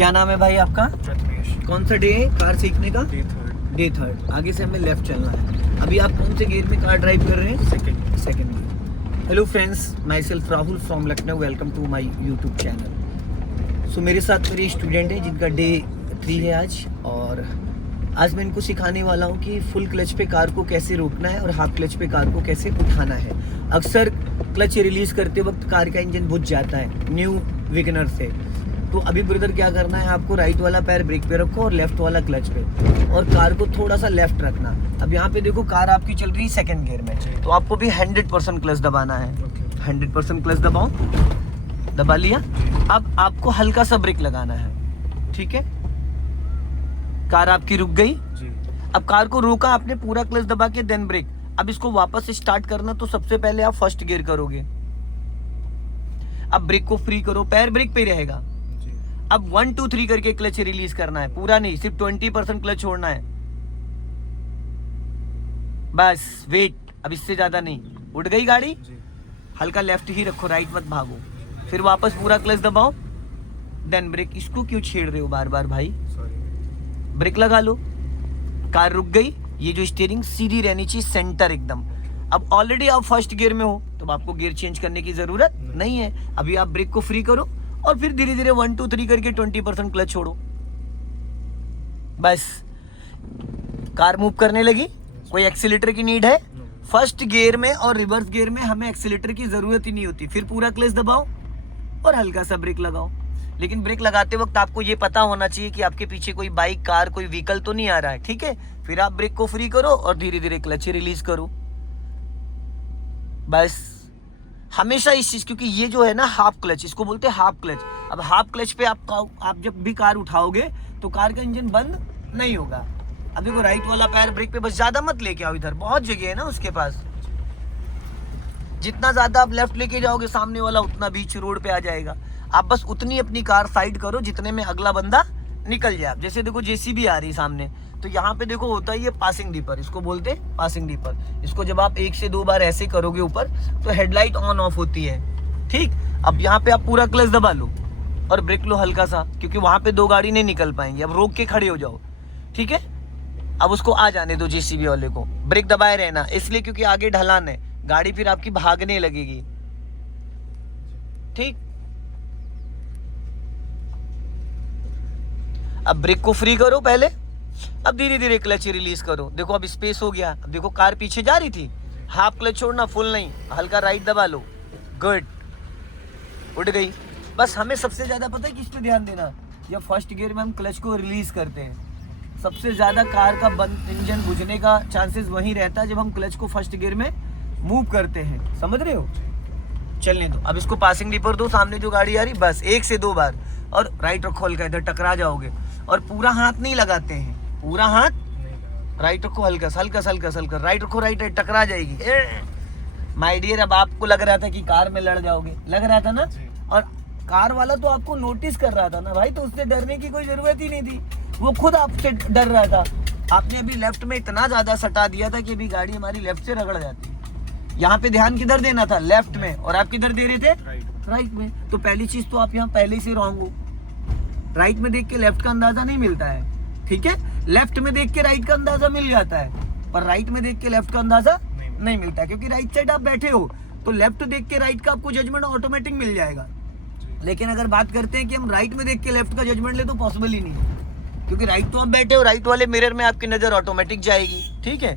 क्या नाम है भाई आपका? प्रथमेश। कौन सा डे है कार सीखने का? Day third. Day third. आगे से हमें लेफ्ट चलना है। अभी आप कौन से गियर में कार ड्राइव कर रहे हैं? Second. Second gear. Hello friends, my self Rahul from Lucknow. Welcome to my YouTube channel. So मेरे साथ मेरे स्टूडेंट है जिनका डे 3 है आज, और आज मैं इनको सिखाने वाला हूँ कि फुल क्लच पे कार को कैसे रोकना है और हाफ क्लच पे कार को कैसे उठाना है। अक्सर क्लच रिलीज करते वक्त कार का इंजन बुझ जाता है न्यू विगनर से। तो अभी ब्रदर क्या करना है, आपको राइट वाला पैर ब्रेक पे रखो और लेफ्ट वाला क्लच पे, और कार को थोड़ा सा लेफ्ट रखना। अब यहाँ पे देखो कार आपकी चल रही है सेकंड गियर में, तो आपको भी 100% क्लच दबाना है। 100% क्लच दबाओ। दबा लिया। अब आपको हल्का सा ब्रेक लगाना है, ठीक है? कार आपकी रुक गई। अब कार को रोका आपने, पूरा क्लच दबा के देन ब्रेक। अब इसको वापस स्टार्ट करना, तो सबसे पहले आप फर्स्ट गियर करोगे। अब ब्रेक को फ्री करो, पैर ब्रेक पे रहेगा। अब 1 2 3 करके क्लच रिलीज करना है, पूरा नहीं, सिर्फ 20% क्लच छोड़ना है। बस वेट, अब इससे ज्यादा नहीं। उठ गई गाड़ी, हल्का लेफ्ट ही रखो, राइट मत भागो। फिर वापस पूरा क्लच दबाओ, देन ब्रेक। इसको क्यों छेड़ रहे हो बार बार भाई? ब्रेक लगा लो। कार रुक गई। ये जो स्टीयरिंग सीधी रहनी चाहिए, सेंटर एकदम। अब ऑलरेडी आप फर्स्ट गियर में हो, तो आपको गियर चेंज करने की जरूरत नहीं है। अभी आप ब्रेक को फ्री करो और फिर धीरे धीरे 1 2 3 करके 20% क्लच छोड़ो। बस कार मूव करने लगी। कोई एक्सीलेटर की नीड है? फर्स्ट गियर में और रिवर्स गियर में हमें एक्सीलेटर की जरूरत ही नहीं होती। फिर पूरा क्लच दबाओ और हल्का सा ब्रेक लगाओ। लेकिन ब्रेक लगाते वक्त आपको ये पता होना चाहिए कि आपके पीछे कोई बाइक, कार, कोई व्हीकल तो नहीं आ रहा है, ठीक है? फिर आप ब्रेक को फ्री करो और धीरे धीरे क्लच रिलीज करो। बस हमेशा इस चीज, क्योंकि ये जो है ना हाफ क्लच, इसको बोलते हैं हाफ क्लच। अब हाफ क्लच पे आप जब भी कार उठाओगे तो कार का इंजन बंद नहीं होगा। अब देखो राइट वाला पैर ब्रेक पे, बस ज्यादा मत लेके आओ, इधर बहुत जगह है ना उसके पास। जितना ज्यादा आप लेफ्ट लेके जाओगे सामने वाला उतना बीच रोड पे आ जाएगा। आप बस उतनी अपनी कार साइड करो जितने में अगला बंदा निकल जाए। जैसे देखो जेसीबी आ रही सामने, तो यहाँ पे देखो होता है ये पासिंग डीपर, इसको बोलते हैं पासिंग डीपर। इसको जब आप 1 से 2 बार ऐसे करोगे ऊपर, तो हेडलाइट ऑन ऑफ होती है, ठीक? अब यहाँ पे आप पूरा क्लच दबा लो और ब्रेक लो हल्का सा, क्योंकि वहां पे 2 गाड़ी नहीं निकल पाएंगे। अब रोक के खड़े हो जाओ, ठीक है? अब उसको आ जाने दो जेसीबी वाले को। ब्रेक दबाए रहना, इसलिए क्योंकि आगे ढलान है, गाड़ी फिर आपकी भागने लगेगी, ठीक? अब ब्रेक को फ्री करो पहले, अब धीरे धीरे क्लच रिलीज करो। देखो अब स्पेस हो गया। अब देखो कार पीछे जा रही थी, हाफ क्लच छोड़ना, फुल नहीं, हल्का राइट दबा लो। गुड, उठ गई। बस हमें सबसे ज्यादा पता है किस पे ध्यान देना, जब फर्स्ट गियर में हम क्लच को रिलीज करते हैं, सबसे ज्यादा कार का बंद इंजन बुझने का चांसेस वही रहता है जब हम क्लच को फर्स्ट गियर में मूव करते हैं। समझ रहे हो? चलने दो। अब इसको पासिंग डीपर दो, सामने जो गाड़ी आ रही, बस 1 से 2 बार, और राइट रखो हल्का, इधर टकरा जाओगे। और पूरा हाथ नहीं लगाते हैं, पूरा हाथ राइट रखो, हल्का हल्का हल्का हल्का राइट रखो, राइट टकरा जाएगी। माय डियर, अब आपको लग रहा था कि कार में लड़ जाओगे, लग रहा था ना? और कार वाला तो आपको नोटिस कर रहा था ना भाई, तो उससे डरने की कोई जरूरत ही नहीं थी, वो खुद आपसे डर रहा था। आपने अभी लेफ्ट में इतना ज्यादा सटा दिया था कि अभी गाड़ी हमारी लेफ्ट से रगड़ जाती। यहाँ पे ध्यान किधर देना था? लेफ्ट में। और आप किधर दे रहे थे? राइट में। तो पहली चीज तो आप यहाँ पहले से रॉन्ग हो। राइट में देख के लेफ्ट का अंदाजा नहीं मिलता है, ठीक है? लेफ्ट में देख के राइट का अंदाजा मिल जाता है, पर राइट में देख के लेफ्ट का अंदाजा नहीं मिलता, क्योंकि राइट साइड आप बैठे हो, तो लेफ्ट देख के राइट का आपको जजमेंट ऑटोमेटिक मिल जाएगा। लेकिन अगर बात करते हैं कि हम राइट में देख के लेफ्ट का जजमेंट ले, तो पॉसिबल ही नहीं है, क्योंकि राइट तो आप बैठे हो, राइट वाले मिरर में आपकी नजर ऑटोमेटिक जाएगी, ठीक है?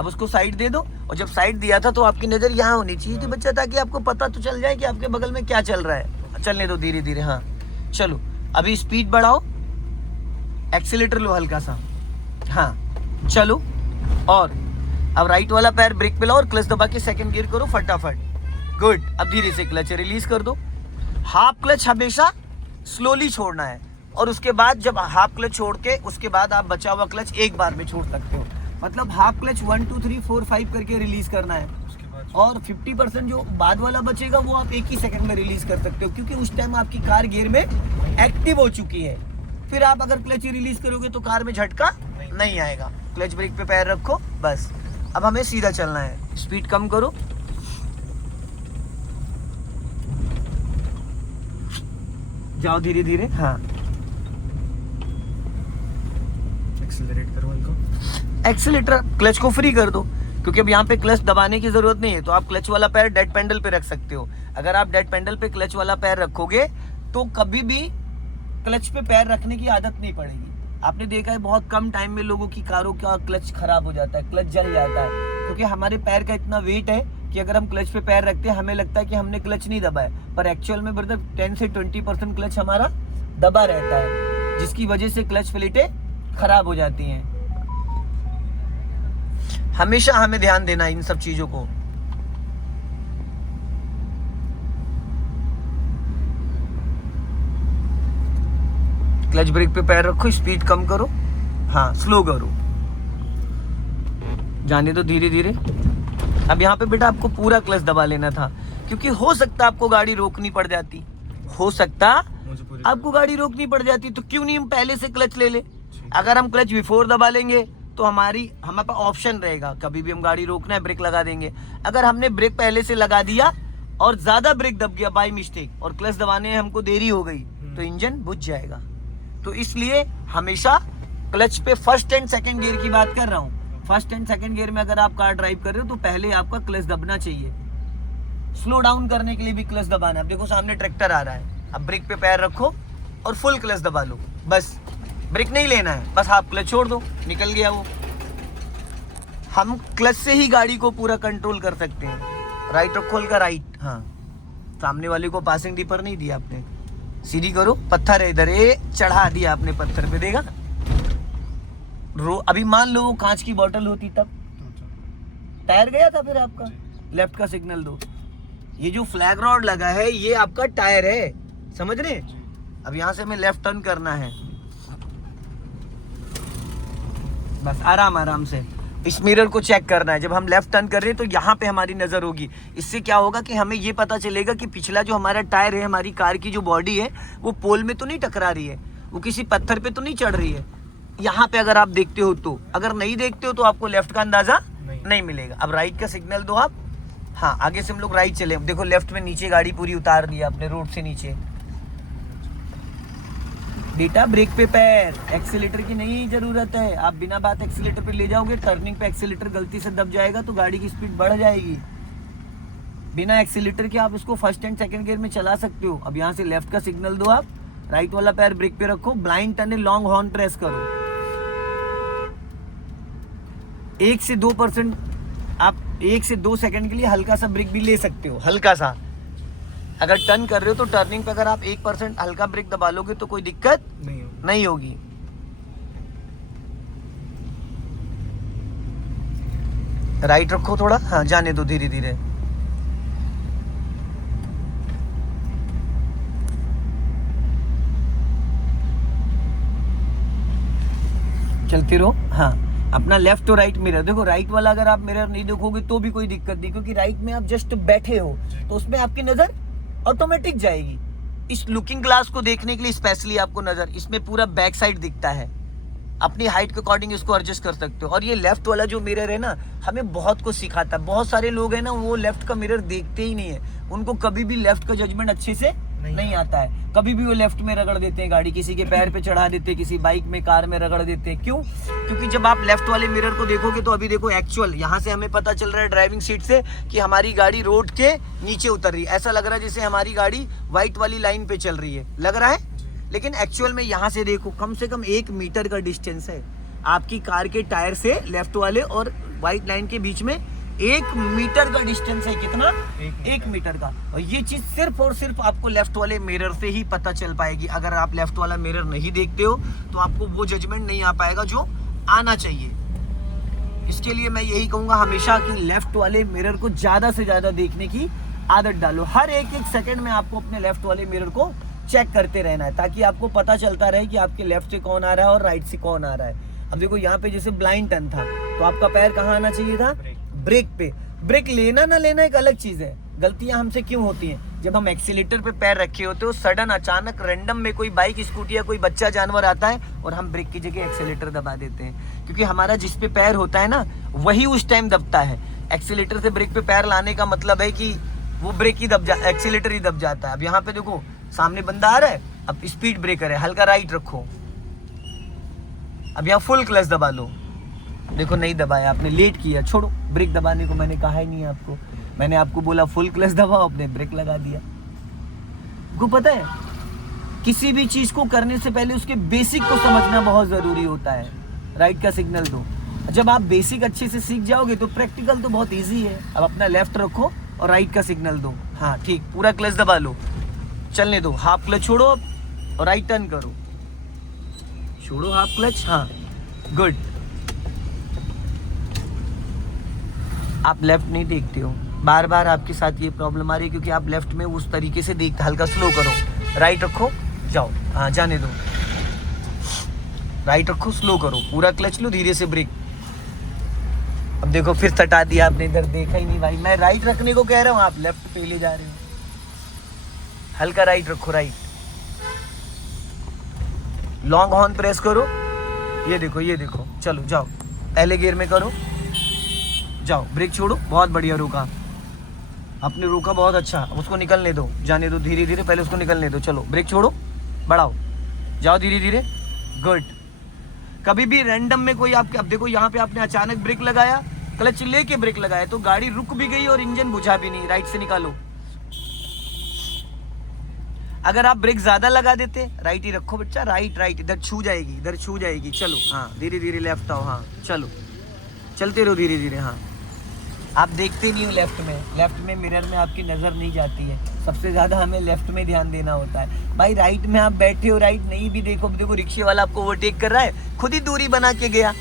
अब उसको साइड दे दो, और जब साइड दिया था तो आपकी नजर यहाँ होनी चाहिए थी बच्चा, ताकि आपको पता तो चल जाए कि आपके बगल में क्या चल रहा है। चलने दो धीरे धीरे। हाँ चलो, अभी स्पीड बढ़ाओ, एक्सीलेटर लो हल्का सा। हाँ चलो, और अब राइट वाला पैर ब्रेक पे लाओ और क्लच दबा के सेकंड गियर करो फटाफट। गुड, अब धीरे से क्लच रिलीज कर दो। हाफ क्लच हमेशा स्लोली छोड़ना है, और उसके बाद जब हाफ क्लच छोड़ के उसके बाद आप बचा हुआ क्लच एक बार में छोड़ सकते हो। मतलब हाफ क्लच 1 2 3 4 5 करके रिलीज करना है, और 50% जो बाद वाला बचेगा वो आप 1 ही सेकंड में रिलीज कर सकते हो, क्योंकि उस टाइम आपकी कार गियर में एक्टिव हो चुकी है। फिर आप अगर क्लच रिलीज करोगे तो कार में झटका नहीं आएगा। क्लच ब्रेक पे पैर रखो, बस। अब हमें सीधा चलना है, स्पीड कम करो, जाओ धीरे धीरे। हाँ एक्सेलरेट करो इनको। एक्सीलेटर क्लच को फ्री कर दो, क्योंकि अब यहाँ पे क्लच दबाने की जरूरत नहीं है, तो आप क्लच वाला पैर डेड पेंडल पे रख सकते हो। अगर आप डेड पेंडल पे क्लच वाला पैर रखोगे तो कभी भी क्लच पे पैर रखने की आदत नहीं पड़ेगी। आपने देखा है बहुत कम टाइम में लोगों की कारों का क्लच खराब हो जाता है, क्लच जल जाता है, क्योंकि हमारे पैर का इतना वेट है कि अगर हम क्लच पे पैर रखते हैं हमें लगता है कि हमने क्लच नहीं दबाया, पर एक्चुअल में ब्रदर 10 से 20% क्लच हमारा दबा रहता है, जिसकी वजह से क्लच प्लेटें खराब हो जाती हैं। हमेशा हमें ध्यान देना इन सब चीजों को। क्लच ब्रेक पे पैर रखो, स्पीड कम करो, हाँ स्लो करो, जाने दो धीरे धीरे। अब यहाँ पे बेटा आपको पूरा क्लच दबा लेना था, क्योंकि हो सकता आपको गाड़ी रोकनी पड़ जाती, हो सकता आपको गाड़ी रोकनी पड़ जाती, तो क्यों नहीं हम पहले से क्लच ले ले। अगर हम क्लच बिफोर दबा लेंगे तो हमारे पास ऑप्शन रहेगा, कभी भी हम गाड़ी रोकना है ब्रेक लगा देंगे। अगर हमने ब्रेक पहले से लगा दिया और ज्यादा ब्रेक दब गया बाय मिस्टेक और क्लच दबाने में हमको देरी हो गई तो इंजन बुझ जाएगा। तो इसलिए हमेशा क्लच पे फर्स्ट एंड सेकंड गियर की बात कर रहा हूँ, फर्स्ट एंड सेकंड गियर में अगर आप कार ड्राइव कर रहे हो तो पहले आपका क्लच दबना चाहिए। स्लो डाउन करने के लिए भी क्लच दबाना है। अब देखो सामने ट्रैक्टर आ रहा है, अब ब्रेक पे पैर रखो और फुल क्लच दबा लो, बस ब्रेक नहीं लेना है, बस आप क्लच छोड़ दो, निकल गया वो। हम क्लच से ही गाड़ी को पूरा कंट्रोल कर सकते हैं। राइट रखो हल्का, राइट, हाँ सामने वाले को पासिंग डीपर नहीं दिया आपने, सीधी करो, पत्थर है इधर, ये चढ़ा दिया आपने पत्थर पे, देगा अभी मान लो वो कांच की बोतल होती तब टायर गया था, फिर आपका लेफ्ट का सिग्नल दो। ये जो फ्लैग रॉड लगा है ये आपका टायर है, समझ रहे। अब यहाँ से हमें लेफ्ट टर्न करना है, बस आराम आराम से इस मिरर को चेक करना है। जब हम लेफ्ट टर्न कर रहे हैं तो यहाँ पे हमारी नजर होगी, इससे क्या होगा कि हमें ये पता चलेगा कि पिछला जो हमारा टायर है, हमारी कार की जो बॉडी है वो पोल में तो नहीं टकरा रही है, वो किसी पत्थर पे तो नहीं चढ़ रही है। यहाँ पे अगर आप देखते हो तो, अगर नहीं देखते हो तो आपको लेफ्ट का अंदाजा नहीं मिलेगा। अब राइट का सिग्नल दो आप, हाँ आगे से हम लोग राइट चले, देखो लेफ्ट में नीचे गाड़ी पूरी उतार दी आपने रोड से नीचे। बेटा ब्रेक पे पैर, एक्सीलेटर की नहीं जरूरत है। आप बिना बात एक्सीलेटर पे ले जाओगे, टर्निंग पे एक्सीलेटर गलती से दब जाएगा तो गाड़ी की स्पीड बढ़ जाएगी। बिना एक्सीलेटर के आप इसको फर्स्ट एंड सेकंड गियर में चला सकते हो। अब यहाँ से लेफ्ट का सिग्नल दो आप, राइट वाला पैर ब्रेक पे रखो, blind turn long horn press करो। 1 से 2% आप 1 से 2 सेकंड के लिए हल्का सा ब्रेक भी ले सकते हो, हल्का सा। अगर टर्न कर रहे हो तो टर्निंग पे अगर आप 1% हल्का ब्रेक दबा लोगे तो कोई दिक्कत नहीं होगी। राइट रखो थोड़ा, हाँ जाने दो धीरे धीरे। चलती रहो, हाँ अपना लेफ्ट और राइट मिरर देखो। राइट वाला अगर आप मिरर नहीं देखोगे तो भी कोई दिक्कत नहीं, क्योंकि राइट में आप जस्ट बैठे हो तो उसमें आपकी नजर ऑटोमेटिक जाएगी। इस लुकिंग ग्लास को देखने के लिए स्पेशली आपको नजर, इसमें पूरा बैक साइड दिखता है, अपनी हाइट के अकॉर्डिंग इसको एडजस्ट कर सकते हो। और ये लेफ्ट वाला जो मिरर है ना, हमें बहुत कुछ सिखाता है। बहुत सारे लोग हैं ना वो लेफ्ट का मिरर देखते ही नहीं है, उनको कभी भी लेफ्ट का जजमेंट अच्छे से नहीं आता है। कभी भी वो लेफ्ट में रगड़ देते हैं गाड़ी, किसी के पैर पे चढ़ा देते हैं, किसी बाइक में कार में रगड़ देते हैं। क्यों? क्योंकि जब आप लेफ्ट वाले मिरर को देखोगे तो अभी देखो एक्चुअल यहाँ से हमें पता चल रहा है ड्राइविंग सीट से कि हमारी गाड़ी रोड के नीचे उतर रही है। ऐसा लग रहा है जैसे हमारी गाड़ी व्हाइट वाली लाइन पे चल रही है, लग रहा है, लेकिन एक्चुअल में यहाँ से देखो कम से कम 1 मीटर का डिस्टेंस है आपकी कार के टायर से लेफ्ट वाले और व्हाइट लाइन के बीच में। 1 मीटर का डिस्टेंस है, कितना? 1 मीटर का। और ये चीज सिर्फ और सिर्फ आपको लेफ्ट वाले मिरर से ही पता चल पाएगी। अगर आप लेफ्ट वाला मिरर नहीं देखते हो तो आपको वो जजमेंट नहीं आ पाएगा जो आना चाहिए। इसके लिए मैं यही कहूंगा हमेशा कि लेफ्ट वाले मिरर को ज्यादा से ज्यादा देखने की आदत डालो। हर एक सेकंड में आपको अपने लेफ्ट वाले मिरर को चेक करते रहना है, ताकि आपको पता चलता रहे कि आपके लेफ्ट से कौन आ रहा है और राइट से कौन आ रहा है। अब देखो यहाँ पे जैसे ब्लाइंड टर्न था तो आपका पैर कहाँ आना चाहिए था? ब्रेक पे। ब्रेक लेना ना लेना एक अलग चीज है। गलतियां हमसे क्यों होती हैं? जब हम एक्सीलेटर पे पैर रखे होते हो, सडन अचानक रैंडम में कोई बाइक, स्कूटी या कोई बच्चा जानवर आता है और हम ब्रेक की जगह एक्सीलेटर दबा देते हैं, क्योंकि हमारा जिस पे पैर होता है ना वही उस टाइम दबता है। एक्सीलेटर से ब्रेक पे पैर लाने का मतलब है कि वो ब्रेक ही एक्सीलेटर ही दब जाता है। अब यहाँ पे देखो सामने बंदा आ रहा है, अब स्पीड ब्रेकर है, हल्का राइट रखो, अब यहाँ फुल क्लच दबा लो, देखो नहीं दबाया आपने, लेट किया, छोड़ो। ब्रेक दबाने को मैंने कहा ही नहीं आपको, मैंने आपको बोला फुल क्लच दबाओ, आपने ब्रेक लगा दिया। आपको पता है किसी भी चीज को करने से पहले उसके बेसिक को समझना बहुत जरूरी होता है। राइट का सिग्नल दो, जब आप बेसिक अच्छे से सीख जाओगे तो प्रैक्टिकल तो बहुत इजी है। अब अपना लेफ्ट रखो और राइट का सिग्नल दो। हाँ ठीक, पूरा क्लच दबा लो, चलने दो, हाफ क्लच छोड़ो और राइट टर्न करो, छोड़ो हाफ क्लच, हाँ गुड। आप लेफ्ट नहीं देखते हो, बार बार आपके साथ ये प्रॉब्लम आ रही है क्योंकि आप लेफ्ट में उस तरीके से देखते, हल्का स्लो करो, राइट रखो, जाओ, हाँ जाने दो, राइट रखो, स्लो करो, पूरा क्लच लो, धीरे से ब्रेक। अब देखो फिर तटा दिया आपने, इधर देखा ही नहीं भाई, मैं राइट रखने को कह रहा हूँ, आप लेफ्ट पे ले जा रहे हो। हल्का राइट रखो, राइट, लॉन्ग हॉर्न प्रेस करो, ये देखो, चलो जाओ, पहले गियर में करो, जाओ, ब्रेक छोड़ो, बहुत बढ़िया रोका आपने, रोका बहुत अच्छा, उसको निकलने दो, जाने दो, धीरे धीरे पहले उसको निकलने दो, चलो ब्रेक छोड़ो, बढ़ाओ, जाओ धीरे धीरे, गुड। कभी भी रैंडम में कोई आपके, अब देखो यहाँ पे आपने अचानक ब्रेक लगाया, क्लच लेके ब्रेक लगाया तो गाड़ी रुक भी गई और इंजन बुझा भी नहीं, राइट से निकालो। अगर आप ब्रेक ज्यादा लगा देते, राइट ही रखो बच्चा, राइट राइट, इधर छू जाएगी, इधर छू जाएगी, चलो, हाँ धीरे धीरे लेफ्ट आओ, हाँ चलो, चलते रहो धीरे धीरे। हाँ आप देखते नहीं हो लेफ्ट में मिरर में आपकी नज़र नहीं जाती है, सबसे ज़्यादा हमें लेफ्ट में ध्यान देना होता है भाई। राइट में आप बैठे हो, राइट नहीं भी देखो, देखो रिक्शे वाला आपको ओवरटेक कर रहा है, खुद ही दूरी बना के गया,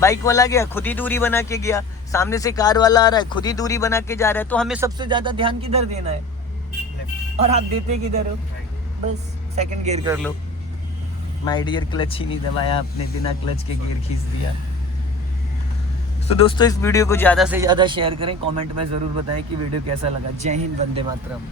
बाइक वाला गया खुद ही दूरी बना के गया, सामने से कार वाला आ रहा है खुद ही दूरी बना के जा रहा है, तो हमें सबसे ज़्यादा ध्यान किधर देना है, और आप देते किधर हो, बस सेकंड गियर कर लो। माय डियर, क्लच ही नहीं दबाया आपने, बिना क्लच के गियर खींच दिया। तो दोस्तों इस वीडियो को ज़्यादा से ज़्यादा शेयर करें, कमेंट में ज़रूर बताएं कि वीडियो कैसा लगा। जय हिंद, वंदे मातरम।